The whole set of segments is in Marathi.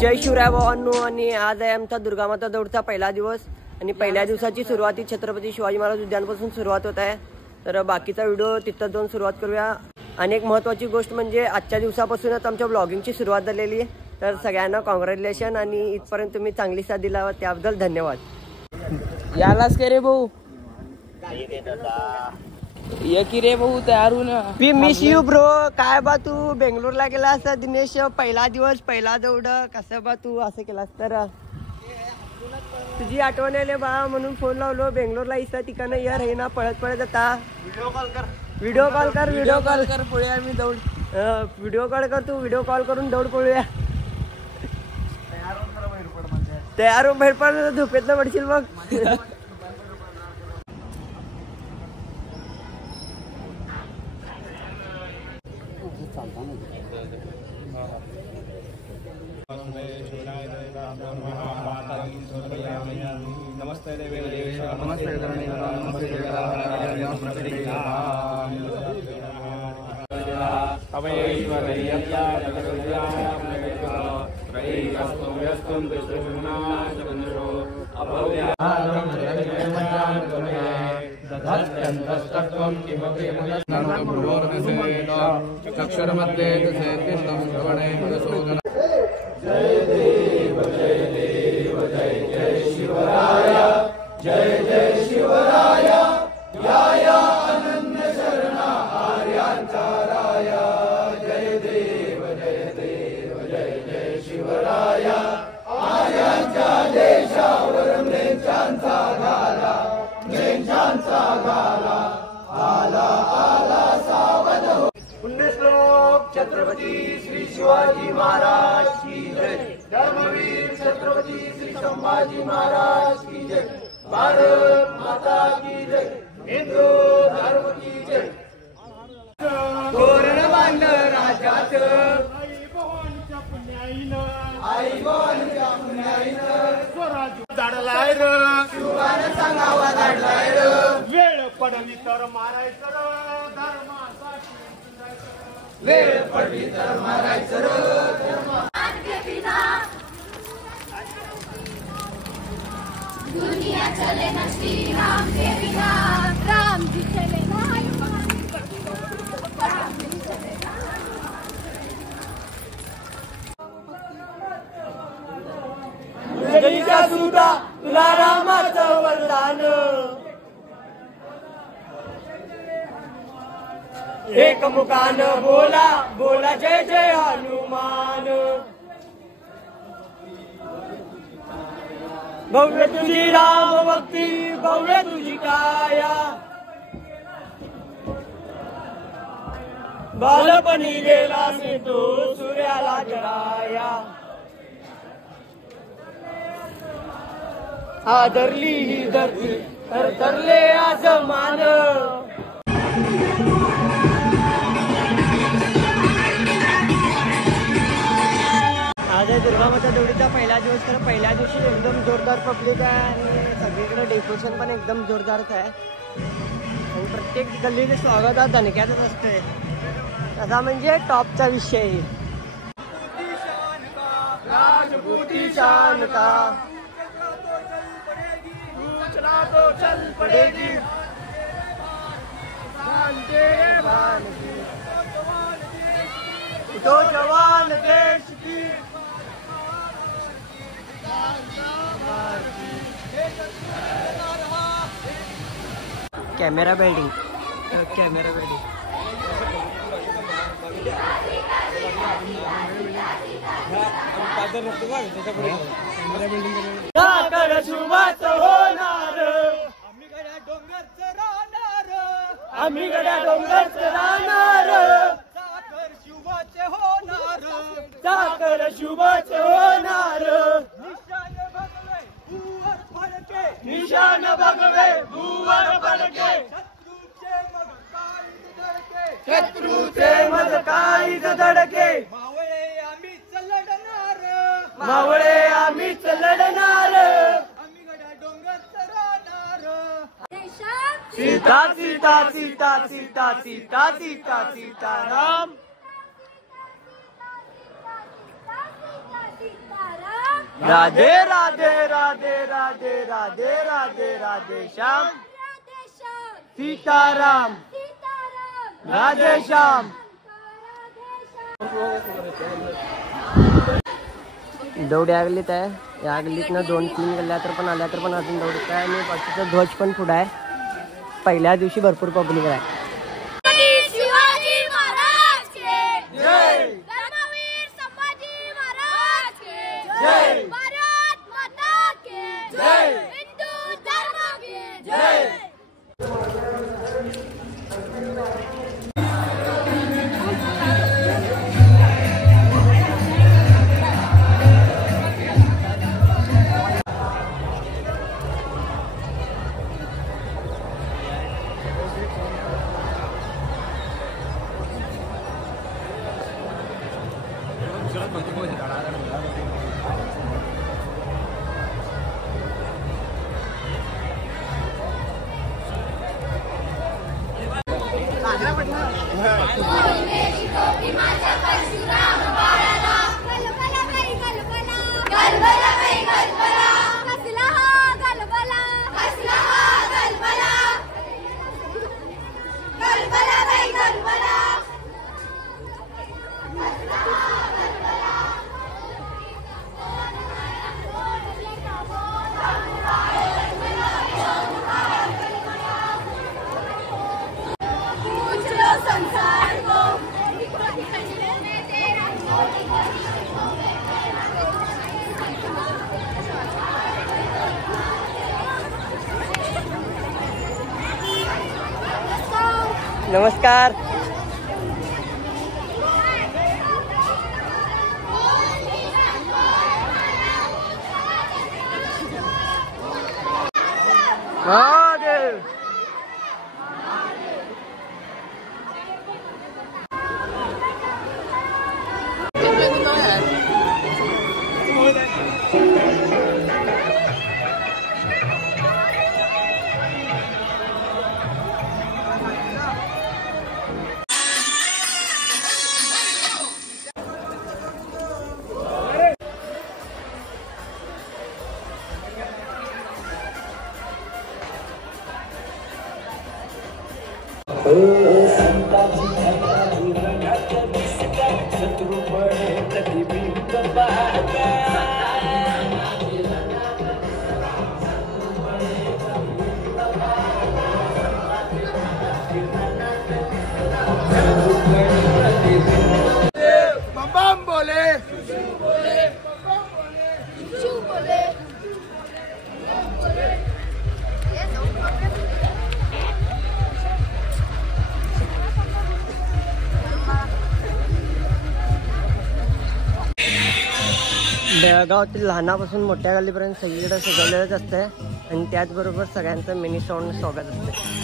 जय शिवराय भावांनो. आणि आज आहे आमचा दुर्गामाता दौडचा पहिला दिवस आणि पहिल्या दिवसाची सुरुवात छत्रपती शिवाजी महाराज उद्यानपासून सुरुवात होत आहे. तर बाकीचा व्हिडिओ तिथं जाऊन सुरुवात करूया. आणि एक महत्त्वाची गोष्ट म्हणजे आजच्या दिवसापासूनच आमच्या ब्लॉगिंगची सुरुवात झालेली आहे. तर सगळ्यांना कॉंग्रॅच्युलेशन आणि इथपर्यंत तुम्ही चांगली साथ दिला त्याबद्दल धन्यवाद. यालाच के रे भाऊ ये की रे भाऊ तयार होऊन वी मिस यू ब्रो. काय बा तू बेंगलोरला गेलास दिनेश, पहिला दिवस पहिला दौड कसं बा तू असं केलास. तर तुझी आठवण आले बा म्हणून फोन लावलो. बेंगलोरला इथं ठिकाण या राहीना पळत पळत आता. व्हिडिओ कॉल कर पळूया मी दौड. व्हिडिओ कॉल कर तू, व्हिडिओ कॉल करून दौड पळूया. तयार होऊन बाहेर पड, झोपेतनं पडशील मग. नमस्ते जय देव जय देव जय जय शिवराया, जय जय शिवराया. या या अनन्य शरणा आर्यांचा राया. जय देव जय देव जय जय शिवराया. आर्यांच्या देशावर म्लेच्छांचा घाला, म्लेच्छांचा घाला. आला आला सावध हो. 19 श्लोक. छत्रपती श्री शिवाजी महाराज की जय. धर्मवीर छत्रपती श्री संभाजी महाराज की जय. भारत माता की जय. हिंदू धर्म की जय. तोरण बांधलं राजात आई भवानीच्या पुण्याईनं स्वराज झाडलाय र. शिवानं सांगावा झाडलाय र. वेळ पडली तर मारायचं र. धर्मासाठी वेळ पडली तर मारायचं र. दुनिया चले ना श्री राम के बिना. राम जी चले ना जलीचा सुद्धा तुला रामाचं वरदान. एक मुखान बोला बोला जय जय हनुमान. भव्य तुझी राम भक्ती, भव्य तुझी काया. बालपणी गेला से तो सूर्याला जळाया. आदरली ही धरती तर धरले आसमान. आज आहे दुर्गामाता दौडीचा पहिला दिवस. तर पहिल्या दिवशी एकदम जोरदार पब्लिक आहे आणि सगळीकडे डेकोरेशन पण एकदम जोरदारच आहे. आणि प्रत्येक गल्लीचे स्वागत दणक्यातच असते. असा म्हणजे टॉपचा विषय. राजपूती शान का तो चल पड़ेगी. तो जवान देश की कॅमेरा बिल्डिंग. कॅमेरा बिल्डिंग साखर शुभाच होणार. आम्ही गड्या डोंगरच राहणार. आम्ही गड्या डोंगरच राहणार. साखर शुभाच होणार. साखर शुभाच होणार. निशान भगवे भूवर फडके. शत्रूचे मज काळीज धडके. मावळे आम्हीच लढणार. मावळे आम्हीच लढणार. आम्ही गड्या डोंगरच राहणार. सीता सीता सीता सीता सीता सीता सीताराम. राधे राधे राधे राधे राधे राधे राधे श्याम सीताराम राधे श्याम. दौड या गल्लीत आहे. या गल्लीतनं 2-3 गल्ल्या तर पण आल्या तर पण अजून दौडत आहे आणि बाकीचा ध्वज पण पुढे आहे. पहिल्या दिवशी भरपूर पब्लिक आहे. शिवाजी महाराज के जय. धर्मवीर संभाजी महाराज के जय. भारत माता के जय. हिंदू धर्म के जय. नमस्कार. महादेव. बम बोले. बेळगावातील लहानापासून मोठ्या गल्लीपर्यंत सगळीकडे सजवलेलंच असतंय आणि त्याचबरोबर सगळ्यांचं मिनी साऊंड स्वागत असते.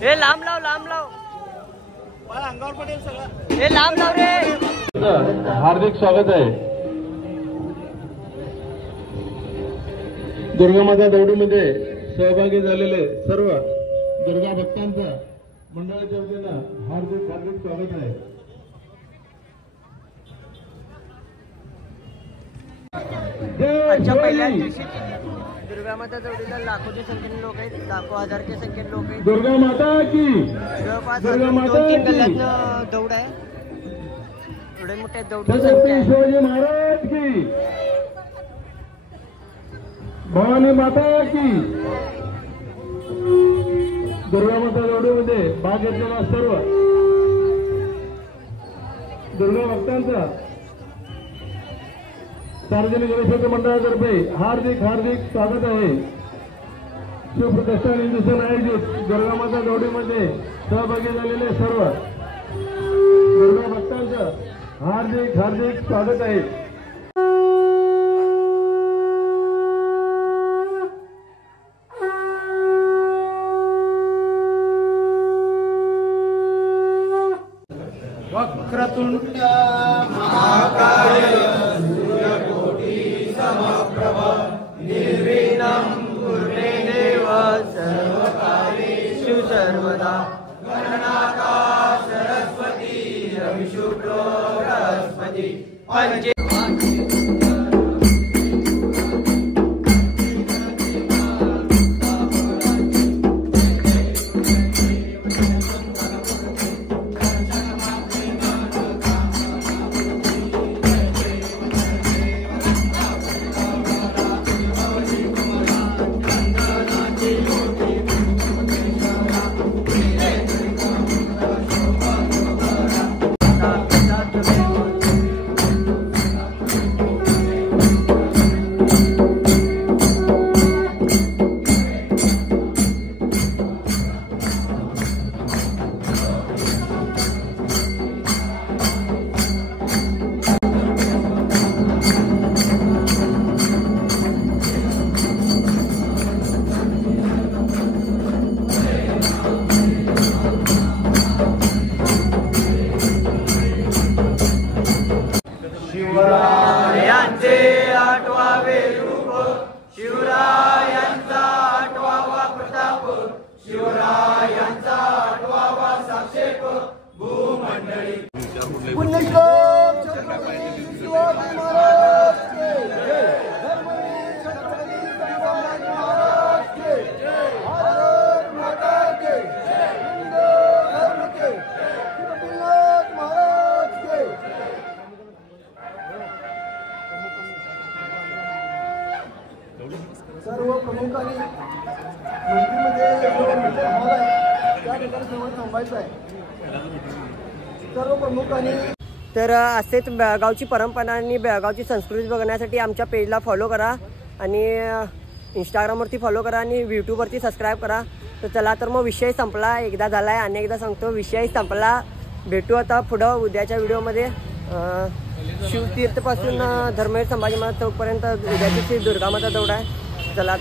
हे लांब लाव अंगावर पडेल सगळं. हे लांब लाव रे. हार्दिक स्वागत आहे. दुर्गामाता दौडीमध्ये सहभागी झालेले सर्व दुर्गा भक्तांचा मंडळाच्या वतीनं हार्दिक हार्दिक स्वागत आहे. आजच्या पहिल्याच दिवशी दुर्गामाता दौडीला लाखोच्या संख्येने लोक आहेत. लाखो हजारच्या संख्येने लोक आहेत. दुर्गा माता की जवळपास दुर्गा माता 2-3 की. गल्ल्यातनं दौड आहे. एवढे मोठे दौडची संख्या छत्रपती आहे. शिवाजी महाराज की. भवानी माता की. दुर्गा माता दौडीमध्ये भाग घेतलेला सर्व दुर्गा भक्तांचा सार्वजनिक गणेशोत्सव मंडळातर्फे हार्दिक हार्दिक स्वागत आहे. शिवप्रतिष्ठान हिंदुस्थान आयोजित दुर्गामाता दौडीमध्ये सहभागी झालेले सर्व दुर्गा भक्तांचं हार्दिक हार्दिक स्वागत आहे. वक्रतुंड महाकाय सूर्यकोटि समप्रभ निर्विघ्नं कुरु देव सर्वकार्येषु सर्वदा गणनाथा सरस्वती रविशुक्लो बृहस्पति पंचे शिवरायांचे आठवावे रूप शिवरायांचा आठवावा प्रताप शिवरायांचा आठवावा साक्षेप भूमंडळी पुण्यश्लोक छत्रपती शिवाजी महाराज के जय. धर्मवीर छत्रपती शिवाजी महाराज के जय. भारत माता के जय. हिंदू धर्म के शिवनाथ महाराज के सर्व प्रमुखांनी मंदिरमध्ये हॉल आहे त्या ठिकाणी समोर थांबायचं आहे. सर्व प्रमुखांनी तर असेच बेळगावची परंपरा आणि बेळगावची संस्कृती बघण्यासाठी आमच्या पेजला फॉलो करा आणि इंस्टाग्रामवरती फॉलो करा आणि यूट्यूबवरती सबस्क्राईब करा. तर चला तर मग विषय संपला. एकदा झाला आहे आणि एकदा सांगतो विषय संपला. भेटू आता पुढं उद्याच्या व्हिडिओमध्ये. शिवतीर्थपासून धर्मवीर संभाजी महाराज चौकपर्यंत उद्याची दुर्गामाता दौड आहे. चला.